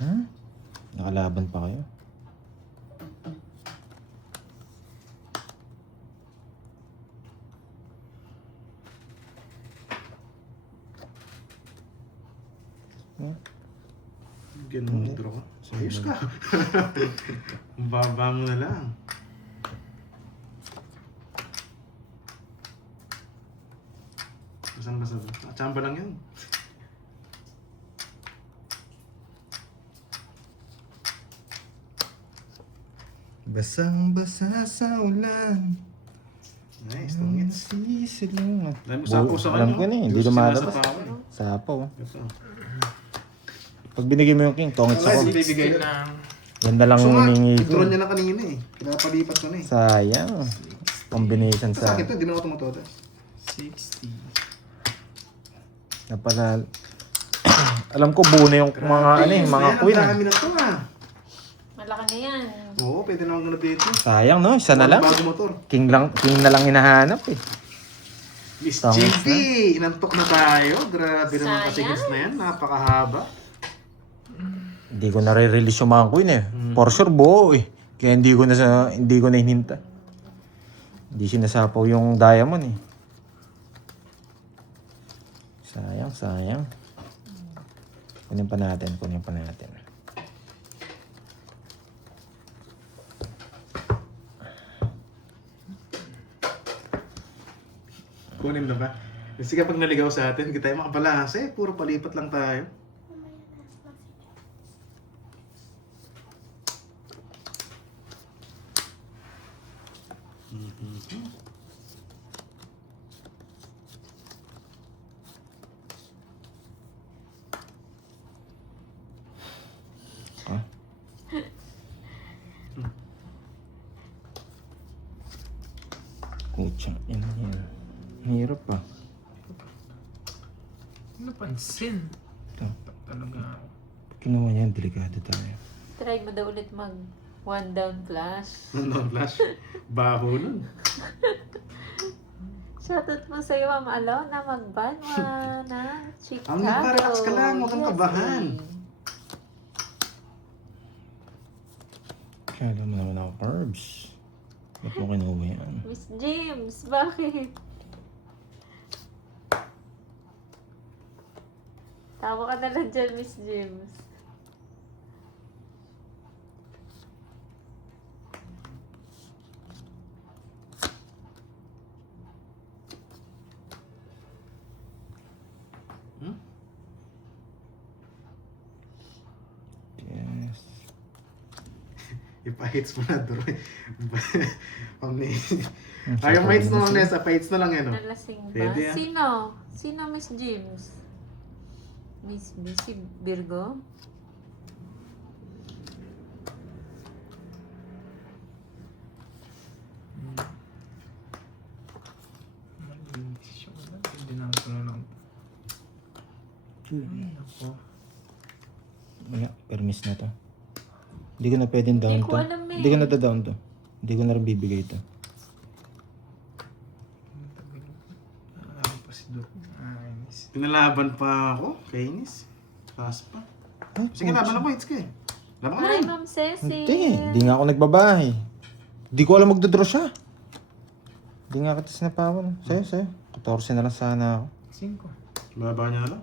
Ha? Nakalaban pa kayo? Huh? Ganun, draw ka. Ayos ka. Ang baba mo na lang. Basang-basa ba? Chamba lang yan. Basang-basa sa ulan. Nice, tungits. Sisilungan. Dahil mo sapaw sa Alam kanya. ko na eh, hindi Diyos, lumalabas. sinasapawan. Sapaw. Ito. Pag binigay mo yung king, tongits Wala, ako. hindi bibigay. lang. Yan na lang So nga, humingi ko. i-draw niya na kanina eh. Pinapalipat ko na eh. Sayang. Combination Sa sa... akin to, ginawa ko matoda. 60. Napala... Alam ko buo na yung mga ano eh, mga queen. Ang dami na to ah. Malaki na yan. Oo, pwede naman gano'n dito. Sayang no, isa na lang. Bago motor. King na lang hinahanap eh. Miss Tangos JP, inantok na tayo. Grabe naman Sayang. kasi hits na yan. Napakahaba. Hindi ko nare-release yung mga queen eh. For sure buo eh. Kaya hindi ko na hininta. Hindi sinasapaw yung diamond eh. Sayang. Kunin pa natin. Kunin na ba? Kasi kapag naligaw sa atin, hindi tayo makabalas eh. Puro palipat lang tayo. Ah. Kutsang ina yan. Hirap pa. Napansin. Ito. Talaga. Kinuha niya, delikado tayo. Try mo daw ulit mag one down flash. Ano, flash? Baho nun. Shoutout mo sa'yo, Ma'am Alo, na mag-ban na Chicago. Relax ka lang, huwag kang kabahan. Kaya alam mo naman ako, Carbs. Ba't mo kinuha yan? Miss James, bakit? Tawa ka na lang dyan, Miss James. Yes. Ipa-hits mo na, Doroy. Yung mates na lang, Nessa. Pa-hits na lang yan, oh. Nalasing ba? Pwede yan. Sino? Sino, Miss James? Miss Busy Virgo? Ako. Wala, permis na to. Hindi ko na pwedeng down Hindi to. ko alam eh. Hindi ko na down to. Hindi ko na rin bibigay to. Ako pa si Doc. Nice. Pinalaban pa ako, kainis. Taas pa. Sige, laban ako, hits ka eh. Laban ka Hi, rin. Ma'am Cecil. Hindi nga ako nagbabahay. Hindi ko alam magdodraw siya. Hindi nga kita sinapawan. Sa'yo. 14 na lang sana ako. 5. Baba niya na lang.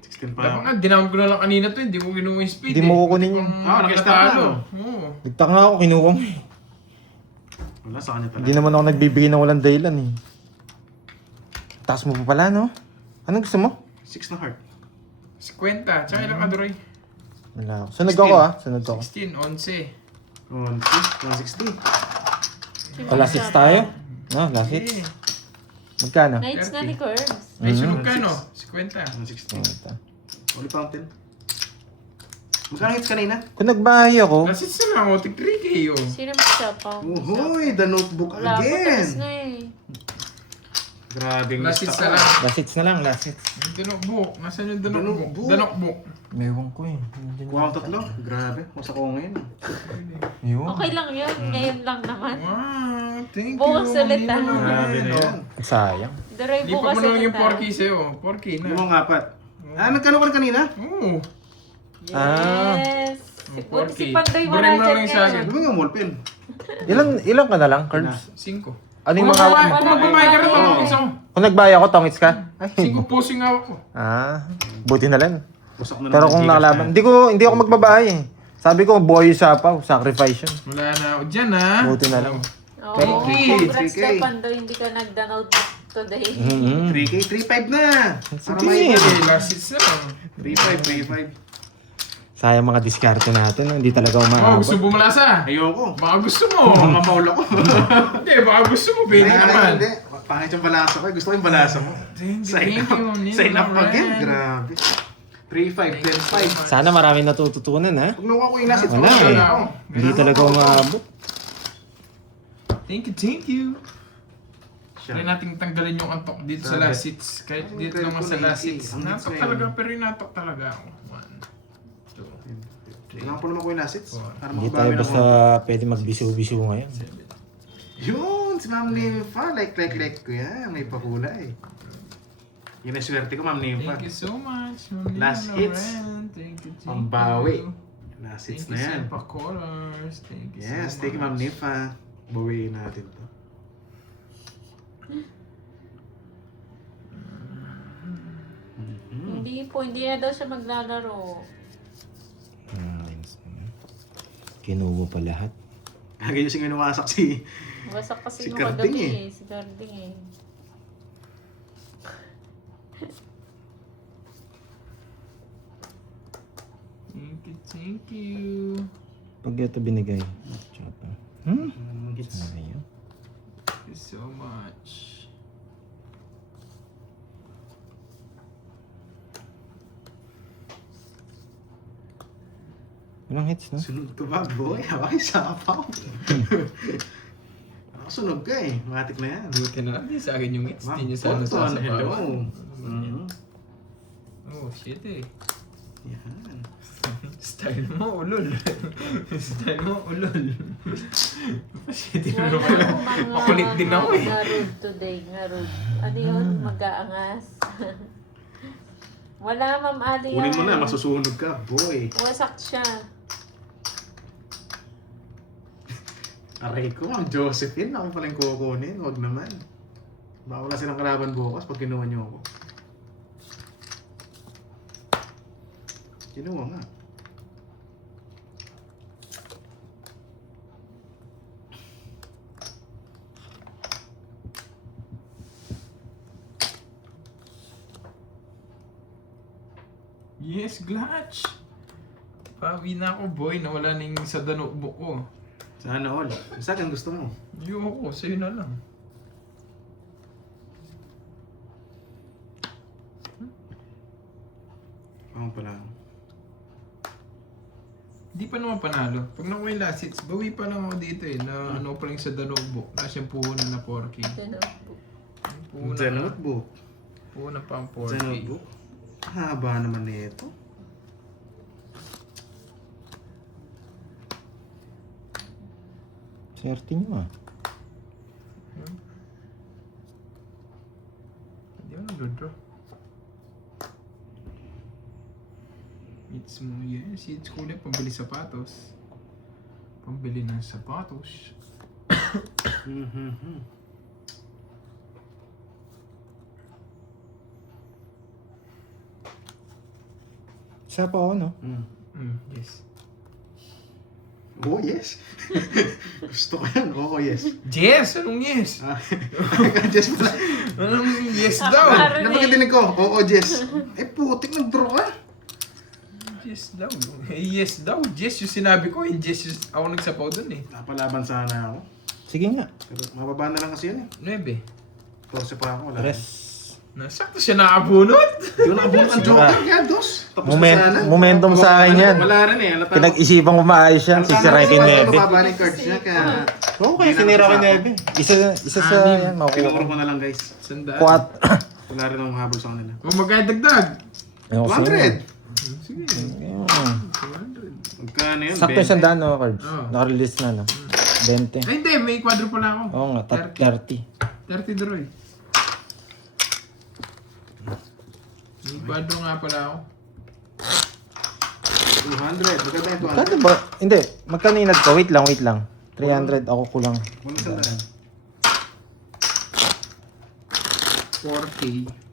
16 pa Dapat ako. nga, dinamon ko na lang kanina to. Hindi ko kinuha yung speed. Hindi mo kukunin yun. Nag-stop na. Oo. Nagtaka nga ako, kinuha mo eh. Wala, sa kanya Hindi talaga. naman ako nagbibigay ng walang dahilan eh. Taas mo pa pala, no? Anong gusto mo? 6 na heart. 50. Tsaka ilang kadroy? Wala ako. Sunod ako ah. Sunod ako. 16, 11. 160, 160. Last hits tayo? No, last hits. Eh. Magkano? Nights na ni Curbs. Ay, sunod ka no? 50. 160. Ito. Holy Fountain. Magkano hits kanina? Kung nagbahay ako, Last hits na lang ako. Tig 3K yun. Sino mo siya pa? Uhoy, The Notebook Wala ako, tapos again. na eh. Grabing Last hits lista na ka. lang. last hits na lang, last hits. Yung Danokbook. Nasaan yung Danokbook? Danokbook? Danokbook. Mewan ko eh. Kuha ang tatlo. Grabe. Kusa ko ngayon. Yun. Okay lang yun. Ngayon lang naman. Wow, thank you. Bukas ulit, ah. Grabe na yan. Sayang. Daroy Hindi pa bukas mo lang ulit yung ah. 4K sa'yo. 4K na. Limang apat. Nagkano ka rin kanina? Oo. Yes. Si, Oh, si 4K. Pandoy Burin mo lang Marajan yung sa akin. ngayon. Ano nga ballpen? Ilan ka na lang, Curbs? 5. Ano yung mga... Kung magbabayad ka rin, tawagin sa'yo. Kung nagbahay ako, tongits ka? Ay, 5 posing hawak ko. buti na lang. Busak na Pero naman kung yung nakalaban, Gcash hindi ako magbabahay eh. Sabi ko, boy sapaw, sacrifice yun. Wala na ako dyan ha. Buti na lang. Oo, Pero- congrats 3K. kay Pandoy. Hindi ka nag-download today. na. 3K, 3.5 na! Para Sige. may Okay, last hits na lang. 3.5, 3.5. Sayang mga diskarte natin, no? Hindi talaga Oh, umaabot. gusto bumalasa. Ayoko. Baka gusto mo. Mamaul ako. Hindi, baka gusto mo. Pwede naman. Hindi. Pangit yung balasa ko. Gusto ko yung balasa mo. Sign up. Sign up again. Grabe. 3.5, 10.5. Sana marami natututunan, ha? Pag nakuha ko yung last hits, Wala wala eh. ako. Hindi talaga umaabot. Thank you, thank you. Try Siya. nating tanggalin yung antok dito sa Sabi. last hits. Kahit Ang dito try naman ko sa na last easy. hits. Ang hits Natok na talaga, yun. pero natok talaga ako. 1, 2, 3, Kailangan po naman ko yung last hits. Para Hindi makabawi tayo na basta ako. pwede magbisu-bisu ngayon. 7. Yun! Si Ma'am Nympha. Like ko yan. May pakulay. Yun ang swerte ko, Ma'am Nympha. Thank you so much. Ma'am Last Lina hits. Loren. Thank you, thank Pambawi. you. Last Thank hits you, na yan. Sempa Colors. Thank you Yes, so thank you, Ma'am much. Nympha. Bawiin natin to. Hindi na daw siya maglalaro. Kinuha pa lahat. Ganyan yung inuwasak si... Wasak kasi Si nung Carding kagabi eh. eh. Si Carding eh. Thank you. Pag ito binigay. Tsaka. Hits. Sayang. Thank you so much. Walang hits, no? Sunod ka ba, boy? Hawak sapaw. Ako sunog ka eh. Matik na yan. Buti na lang din sa akin yung hits. Hindi niya sana Photon, sasapawan. hello. Ano Mhm. Oh, shit eh. Yan. Style mo, ulol. Style mo, ulol. Shit, Wala ano kaya? akong mga Makulit din ako eh. Nga-rude today. Nga-rude. Ano yun? Mag-aangas. Wala, Ma'am Ali. Kunin mo na, yan. masusunog ka, boy. Wasak siya. Aray ko, Ma'am Josephine. Ako palang kukunin. Huwag naman. Baka wala silang kalaban bukas pag kinuha niyo ako. Kinuha nga. Yes, Glitch! Pawi na ako, boy. Nawala na yung sa notebook ko. Sana all. Sa akin gusto mo. Ayoko, sa'yo na lang. Ako pala. Di pa naman panalo. Pag nakuha yung last hits, bawi pa lang ako dito eh. Na ano pa lang sa notebook. Nasa yung puhunan na 4K. Ito, no? The Notebook. Puhunan pa ang The 4K. Notebook. Haba naman nito. Swerte nyo ah. Hindi ako nag-draw. It's mo, yes. It's kulay pambili sapatos. Pambili ng sapatos. Isa pa ako, no? Yes. Oh, yes. Gusto ko yan. Oo, yes. Yes! Anong yes? Jess pala. Anong yes daw? Parang Napagkatinig ko. Oo, Jess. Putik, nag-draw ka. Yes daw. Yes daw. Yes yung sinabi ko. Yes yung ako nagsapaw dun eh. Napalaban sana ako. Sige nga. Pero mababa na lang kasi yan 9. 14 pa ako. Wala. Tres. Nasakto siya nakabunot. Yung nakabunot ang joker. Yan, dos. Tapos na sana. Momentum sa akin yan. Wala rin eh. Halata- Pinag-isipan ko maayos yan. Sisirain kay Nebe. Mababa na yung cards niya. Kaya Oo, kaya sinira kay Nebe. Isa sa yan. Makukuha tinuro ko. ko na lang guys. Sandaan. Quat. Wala rin akong habol sa kanila. Kung magkadagdag. 200! Sige. Ayun. 200. Magkano yun? Sakto yung sandaan no, cards. Oo. Naka-release na, no? 20. Ay hindi, may quadro pala ako. Oo nga, 30. 30 draw eh. May quadro nga pala ako. 200. Magkano yung 200? Magkano ba? Hindi. Magkano yung nagka? Wait lang. 300. Ako kulang. Walang sandaan. 4K.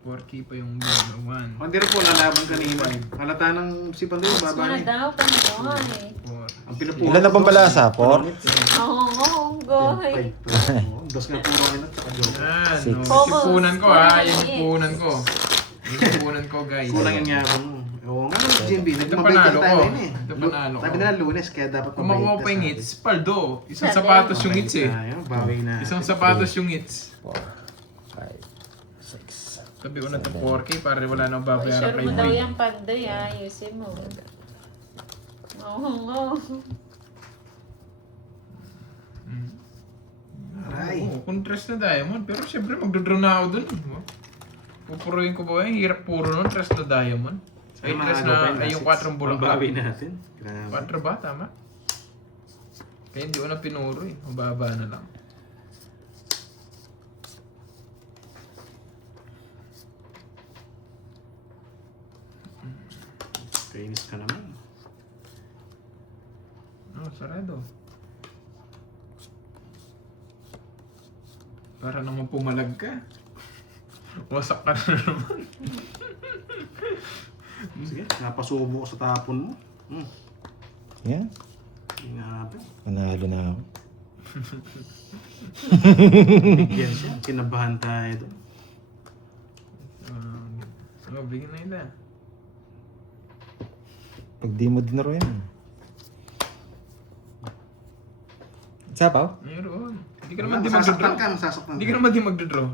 4K pa yung one. Hindi rin po lalaban kanina. Halata ng si Pandoy, Mas baba muna na eh. daw, Panginoon eh. 4. Ang pinupuro. Ilan na bang balasa? 4? Oo, goy. Dos nga puro kayo at saka joke. Yan. Six. No. Focus. Ipunan ko ha. Kulang Yan yung yung punan ko. Yung punan ko guys. Kulang yung yabang mo. Oo nga naman, JB. Ito Nagmabait panalo tayo ko. ngayon eh. Ito panalo Sabi ko. nila lunes, kaya dapat Kung makuha pa yung hits, paldo. Isang sapatos yung hits eh. Bawi na. Isang sapatos yung hits. 4, 5, 6. Sabi ko na itong 4K para wala nang Uy, babayaran sure kay mo daw Boy. yung Pandoy ah. Ayusin mo. Oo. Aray. Oo, contrast na diamond. Pero syempre magdodraw na ako dun. Pupuruin ko ba yung hirap puro nun, tres na diamond. Ay, tres na, ay yung 4 bulaklak. Bawi natin. Grabe. 4 ba? Tama? Kaya hindi ko na pinuro eh. Mababa na lang. Kainis ka naman. Oh, sarado. Para naman pumalag ka. Wasak ka na naman. Sige, napasubo ko sa tapon mo. Yan. Ingapin. Manalo na ako. Bigyan siya. Kinabahan tayo doon. Bigyan na ila. Pag di mo dinaro yan. Sapaw? Mayroon. Hindi ka naman di Masasaktan magdodraw. ka, masasaktan Hindi ka naman di magdodraw.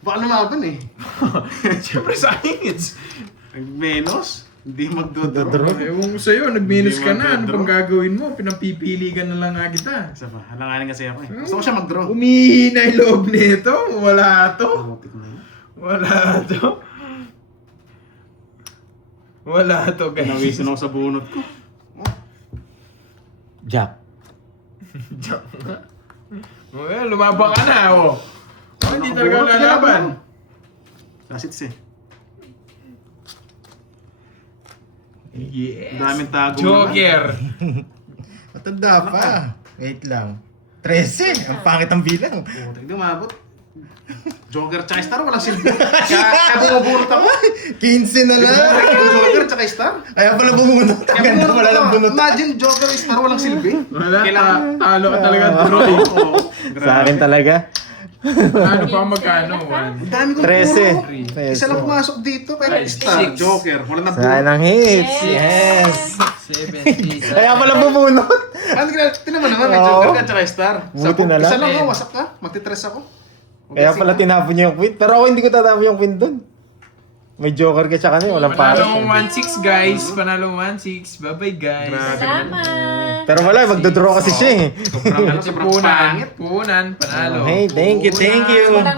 Baka lumaban eh. Siyempre sa hingits. Menos, hindi magdodraw. Ewan ko sa'yo, nag-minus ka na. Ano Hindi pang gagawin mo? Pinapipili ka na lang nga kita. Isa pa, halanganin kasi ako eh. Gusto ko siya mag-draw. Umihina yung loob nito. Wala to. Putik na yun. Wala to. Wala to, guys. Pinawisin ako sa bunot ko. Jack. Joke nga. Well, lumaba ka na, oh. Oh, hindi talaga Nakabunot, sige, lalaban. Kasits eh. Yes. Ang daming tago Joker. Matanda pa. Wait lang. 13. Ang pangit ang bilang. Putik, di umabot. Joker tsaka star, walang silbi. Kaya bumubunot ako. 15 na lang. Yung Joker tsaka star. Kaya pala bumunot. Ang Kaya ganda bumubunot pala ng ako. bunot. Imagine Joker star, walang silbi. Wala, Kailangan. talo ka talaga, Troy. Oo. Sa akin talaga. Ano pa magkano? Ang dami kong 13. puro. Isa lang pumasok dito, kaya Ay, star, six. Joker. Wala na Sa akin ang hits. Yes. 70. Kaya pala bumunot. Ano ka, tinan mo naman, may Oo. Joker ka tsaka star. Buti na lang. Isa lang ako, wasak ka. Magtitres ako. Kaya pala tinapon niya yung queen. Pero ako hindi ko tatapon yung queen doon. May joker ka sa kanya, walang pares. Panalong 1-6 guys. Panalong 1-6. Bye-bye guys. Grabe. Salamat! Pero wala, magdodraw kasi siya eh. Sobrang ano, sobrang Punan. pangit. Punan. Panalo. Okay, thank you. Walang